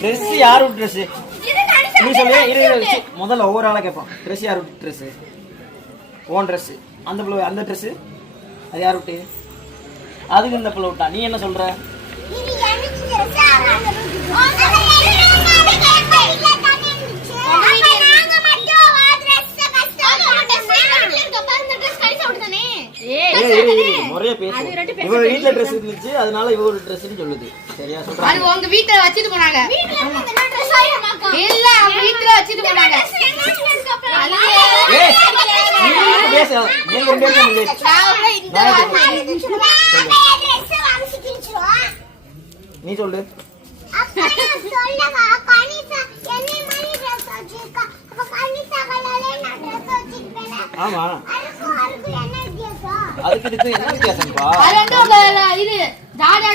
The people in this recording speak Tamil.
ட்ரெஸ் யாரு ட்ரெஸ் நீ சொல்லு. முதல்ல ஒவ்வொரு ஆளா கேட்பான். ட்ரெஸ் யாரு ட்ரெஸ்? Own dress. அந்த பிள்ளை அந்த ட்ரெஸ் அது யாரு விட்டு? அதுக்கு இந்த பிள்ளை விட்டா. நீ என்ன சொல்ற? முறையா பேசு. இவ வீட்ல ட்ரெஸ் இருந்துச்சு, அதனால இவ ஒரு ட்ரெஸ்னு சொல்லுது. சரியா சொல்றா? அது உங்க வீட்ல வச்சிட்டு போனாங்க. இல்ல வீட்ல வச்சிட்டு போனாங்க. பேச நீங்க ரெண்டு பேரும் நீ சொல்லு. ஆமா அதுக்கு இதுக்கு என்ன வித்தியாசம்பா? அது வந்து இது ஜாலியா